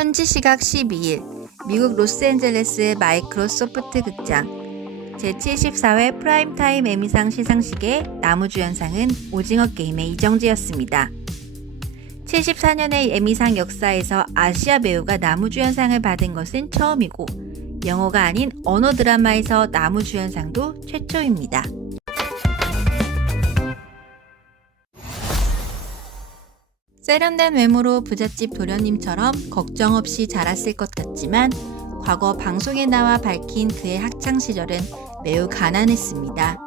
현지 시각 12일 미국 로스앤젤레스 마이크로소프트 극장 제74회 프라임타임 에미상 시상식의 나무주연상은 오징어 게임의 이정재였습니다. 74년의 에미상 역사에서 아시아 배우가 나무주연상을 받은 것은 처음이고 영어가 아닌 언어 드라마에서 나무주연상도 최초입니다. 세련된 외모로 부잣집 도련님처럼 걱정 없이 자랐을 것 같지만 과거 방송에 나와 밝힌 그의 학창시절은 매우 가난했습니다.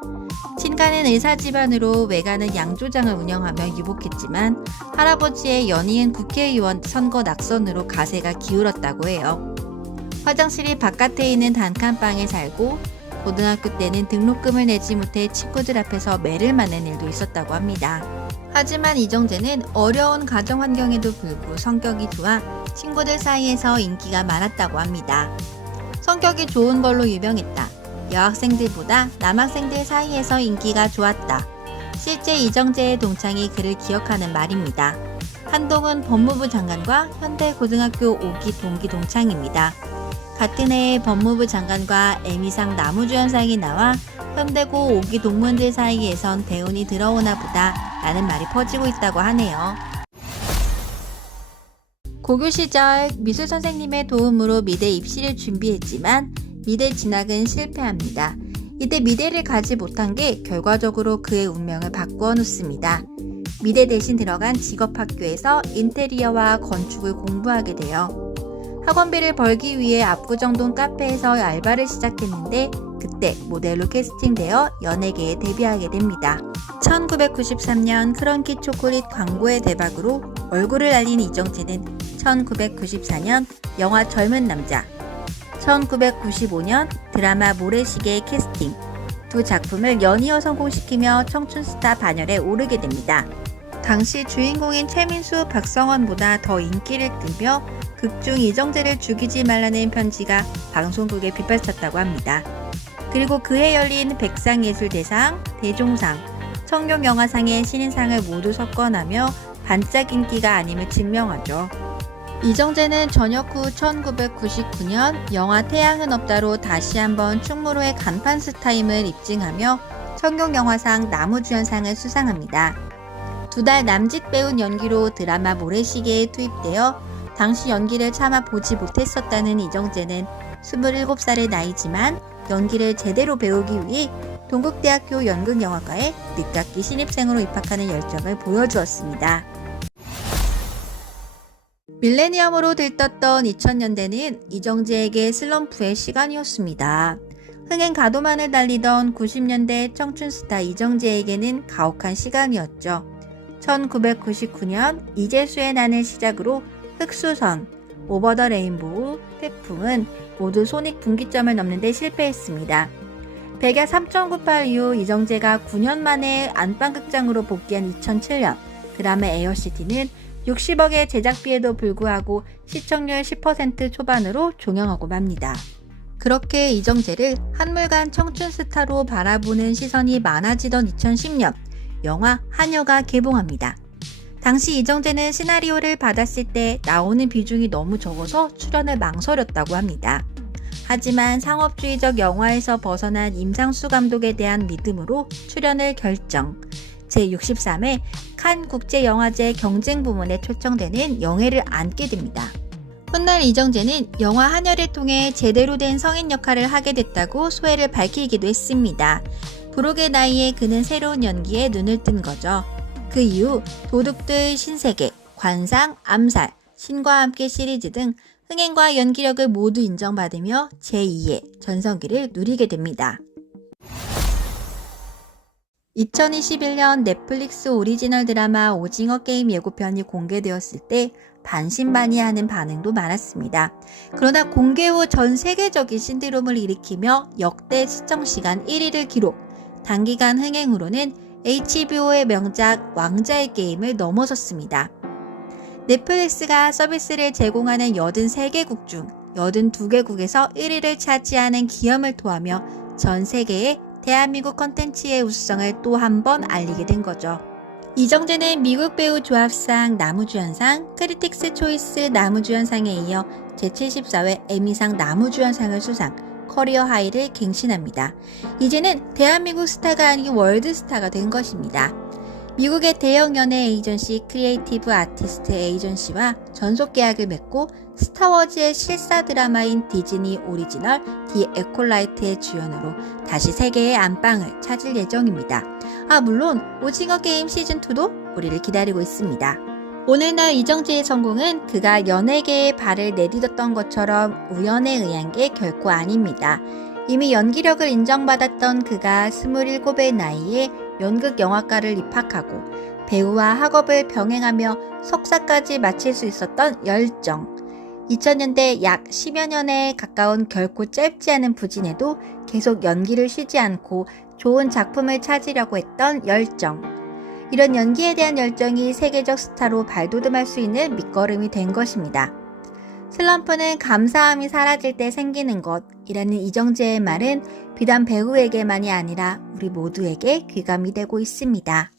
친가는 의사 집안으로 외가는 양조장을 운영하며 유복했지만 할아버지의 연이은 국회의원 선거 낙선으로 가세가 기울었다고 해요. 화장실이 바깥에 있는 단칸방에 살고 고등학교 때는 등록금을 내지 못해 친구들 앞에서 매를 맞는 일도 있었다고 합니다. 하지만 이정재는 어려운 가정 환경에도 불구 성격이 좋아 친구들 사이에서 인기가 많았다고 합니다. 성격이 좋은 걸로 유명했다. 여학생들보다 남학생들 사이에서 인기가 좋았다. 실제 이정재의 동창이 그를 기억하는 말입니다. 한동훈 법무부 장관과 현대고등학교 5기 동기 동창입니다. 같은 해에 법무부 장관과 에미상 나무주연상이 나와 현대고 5기 동문들 사이에선 대운이 들어오나 보다 라는 말이 퍼지고 있다고 하네요. 고교 시절 미술 선생님의 도움으로 미대 입시를 준비했지만 미대 진학은 실패합니다. 이때 미대를 가지 못한 게 결과적으로 그의 운명을 바꾸어 놓습니다. 미대 대신 들어간 직업학교에서 인테리어와 건축을 공부하게 돼요. 학원비를 벌기 위해 압구정동 카페에서 알바를 시작했는데 그때 모델로 캐스팅되어 연예계에 데뷔하게 됩니다. 1993년 크런키 초콜릿 광고의 대박으로 얼굴을 알린 이정재는 1994년 영화 젊은 남자, 1995년 드라마 모래시계의 캐스팅, 두 작품을 연이어 성공시키며 청춘스타 반열에 오르게 됩니다. 당시 주인공인 최민수, 박성원보다 더 인기를 끌며 극중 이정재를 죽이지 말라는 편지가 방송국에 빗발쳤다고 합니다. 그리고 그해 열린 백상예술대상, 대종상, 청룡영화상의 신인상을 모두 석권하며 반짝 인기가 아님을 증명하죠. 이정재는 전역 후 1999년 영화 태양은 없다로 다시 한번 충무로의 간판 스타임을 입증하며 청룡영화상 나무주연상을 수상합니다. 두 달 남짓 배운 연기로 드라마 모래시계에 투입되어 당시 연기를 차마 보지 못했었다는 이정재는 27살의 나이지만 연기를 제대로 배우기 위해 동국대학교 연극영화과에 늦깎이 신입생으로 입학하는 열정을 보여주었습니다. 밀레니엄으로 들떴던 2000년대는 이정재에게 슬럼프의 시간이었습니다. 흥행 가도만을 달리던 90년대 청춘스타 이정재에게는 가혹한 시간이었죠. 1999년 이재수의 난을 시작으로 흑수선, 오버 더 레인보우, 태풍은 모두 손익분기점을 넘는 데 실패했습니다. 백야 3.98 이후 이정재가 9년 만에 안방극장으로 복귀한 2007년 드라마 에어시티는 60억의 제작비에도 불구하고 시청률 10% 초반으로 종영하고 맙니다. 그렇게 이정재를 한물간 청춘스타로 바라보는 시선이 많아지던 2010년 영화 한여가 개봉합니다. 당시 이정재는 시나리오를 받았을 때 나오는 비중이 너무 적어서 출연을 망설였다고 합니다. 하지만 상업주의적 영화에서 벗어난 임상수 감독에 대한 믿음으로 출연을 결정. 제63회 칸 국제영화제 경쟁 부문에 초청되는 영예를 안게 됩니다. 훗날 이정재는 영화 한여를 통해 제대로 된 성인 역할을 하게 됐다고 소회를 밝히기도 했습니다. 불혹의 나이에 그는 새로운 연기에 눈을 뜬 거죠. 그 이후 도둑들 신세계, 관상, 암살, 신과 함께 시리즈 등 흥행과 연기력을 모두 인정받으며 제2의 전성기를 누리게 됩니다. 2021년 넷플릭스 오리지널 드라마 오징어 게임 예고편이 공개되었을 때 반신반의하는 반응도 많았습니다. 그러나 공개 후 전 세계적인 신드롬을 일으키며 역대 시청시간 1위를 기록, 단기간 흥행으로는 HBO의 명작 왕자의 게임을 넘어섰습니다. 넷플릭스가 서비스를 제공하는 83개국 중 82개국에서 1위를 차지하는 기염을 토하며 전 세계에 대한민국 컨텐츠의 우수성을 또 한 번 알리게 된 거죠. 이정재는 미국 배우 조합상 나무주연상, 크리틱스 초이스 나무주연상에 이어 제74회 에미상 나무주연상을 수상, 커리어 하이를 갱신합니다. 이제는 대한민국 스타가 아닌 월드스타가 된 것입니다. 미국의 대형 연예 에이전시 크리에이티브 아티스트 에이전시와 전속 계약을 맺고 스타워즈의 실사 드라마인 디즈니 오리지널 디 에콜라이트의 주연으로 다시 세계의 안방을 찾을 예정입니다. 물론 오징어 게임 시즌2도 우리를 기다리고 있습니다. 오늘날 이정재의 성공은 그가 연예계에 발을 내딛었던 것처럼 우연에 의한 게 결코 아닙니다. 이미 연기력을 인정받았던 그가 27의 나이에 연극영화과를 입학하고 배우와 학업을 병행하며 석사까지 마칠 수 있었던 열정, 2000년대 약 10여 년에 가까운 결코 짧지 않은 부진에도 계속 연기를 쉬지 않고 좋은 작품을 찾으려고 했던 열정, 이런 연기에 대한 열정이 세계적 스타로 발돋움할 수 있는 밑거름이 된 것입니다. 슬럼프는 감사함이 사라질 때 생기는 것이라는 이정재의 말은 비단 배우에게만이 아니라 우리 모두에게 귀감이 되고 있습니다.